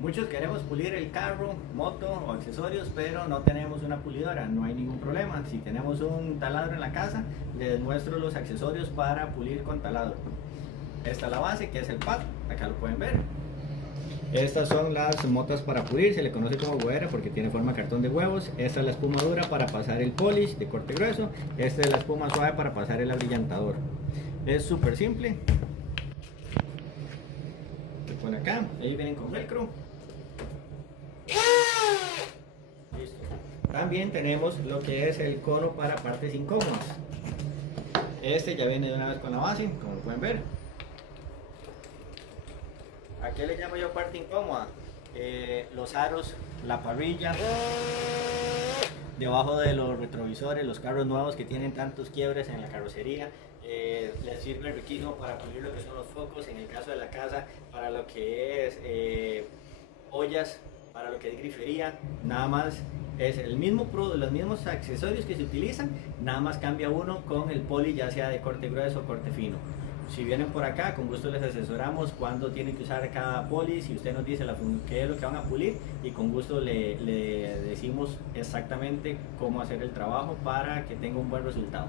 Muchos queremos pulir el carro, moto o accesorios, pero no tenemos una pulidora. No hay ningún problema. Si tenemos un taladro en la casa, les muestro los accesorios para pulir con taladro. Esta es la base, que es el pad. Acá lo pueden ver. Estas son las motas para pulir, se le conoce como huevera porque tiene forma de cartón de huevos. Esta es la espuma dura para pasar el polish de corte grueso. Esta es la espuma suave para pasar el abrillantador. Es súper simple. Se pone acá, ahí vienen con velcro. Listo. También tenemos lo que es el cono para partes incómodas. Este ya viene de una vez con la base, como lo pueden ver. ¿A qué le llamo yo parte incómoda? Los aros, la parrilla, debajo de los retrovisores, los carros nuevos que tienen tantos quiebres en la carrocería, les sirve riquísimo para pulir lo que son los focos, en el caso de la casa, para lo que es ollas, para lo que es grifería, nada más es los mismos accesorios que se utilizan, nada más cambia uno con el poli, ya sea de corte grueso o corte fino. Si vienen por acá, con gusto les asesoramos cuándo tienen que usar cada poli, si usted nos dice qué es lo que van a pulir, y con gusto le decimos exactamente cómo hacer el trabajo para que tenga un buen resultado.